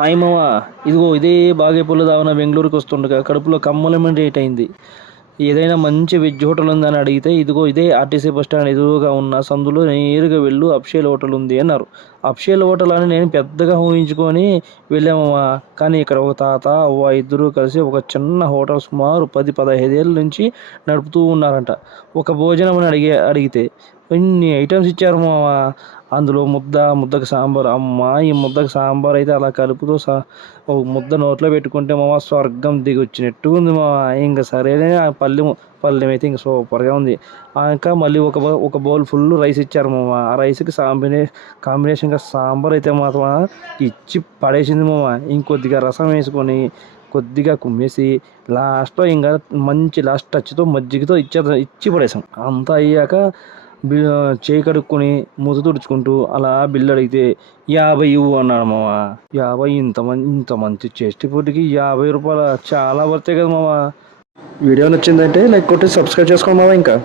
Hi మామ, ఇదిగో ఇదే బాగేపల్లి దావన బెంగళూరుకి వస్తుండగా కడుపులో కమ్మలమని రేట్ అయింది. ఏదైనా మంచి వెజ్ హోటల్ ఉందని అడిగితే ఇదిగో ఇదే ఆర్టీసీ బస్ స్టాండ్ ఎదురుగా ఉన్న సందులో నేరుగా వెళ్ళు, అప్షేల్ హోటల్ ఉంది అన్నారు. అప్షేల్ హోటల్ అని నేను పెద్దగా ఊహించుకొని వెళ్ళామమ్మా. కానీ ఇక్కడ ఒక తాత అవ్వ ఇద్దరు కలిసి ఒక చిన్న హోటల్ సుమారు 10-15 ఏళ్ళ నుంచి నడుపుతూ ఉన్నారంట. ఒక భోజనం అని అడిగితే ఇన్ని ఐటమ్స్ ఇచ్చారు మామ. అందులో ముద్దకు సాంబార్, అమ్మ ఈ ముద్దకు సాంబార్ అయితే అలా కలుపుతూ ఒక ముద్ద నోట్లో పెట్టుకుంటే మామ స్వర్గం దిగొచ్చినట్టు ఉంది మామ. ఇంకా సరేనే ఆ పళ్ళెం అయితే ఇంకా సూపర్గా ఉంది. ఇంకా మళ్ళీ ఒక బౌల్ ఫుల్ రైస్ ఇచ్చారు మామ. ఆ రైస్కి కాంబినేషన్గా సాంబార్ అయితే మాత్రం ఇచ్చి పడేసింది మామ. ఇంకొద్దిగా రసం వేసుకొని కొద్దిగా కుమ్మేసి లాస్ట్లో ఇంకా మంచి లాస్ట్ టచ్తో మజ్జిగతో ఇచ్చి పడేసాం. అంతా అయ్యాక చేయి కడుక్కొని మూత తుడుచుకుంటూ అలా బిల్లు అడిగితే 50 ఇవ్వు అన్నాడు మామ. 50 ఇంత మంచి చేస్ట్ ఫుడ్కి 50 రూపాయలు చాలా వర్తే కదా మామ. వీడియో నచ్చిందంటే లైక్ కొట్టి సబ్స్క్రైబ్ చేసుకోండి మామ. ఇంకా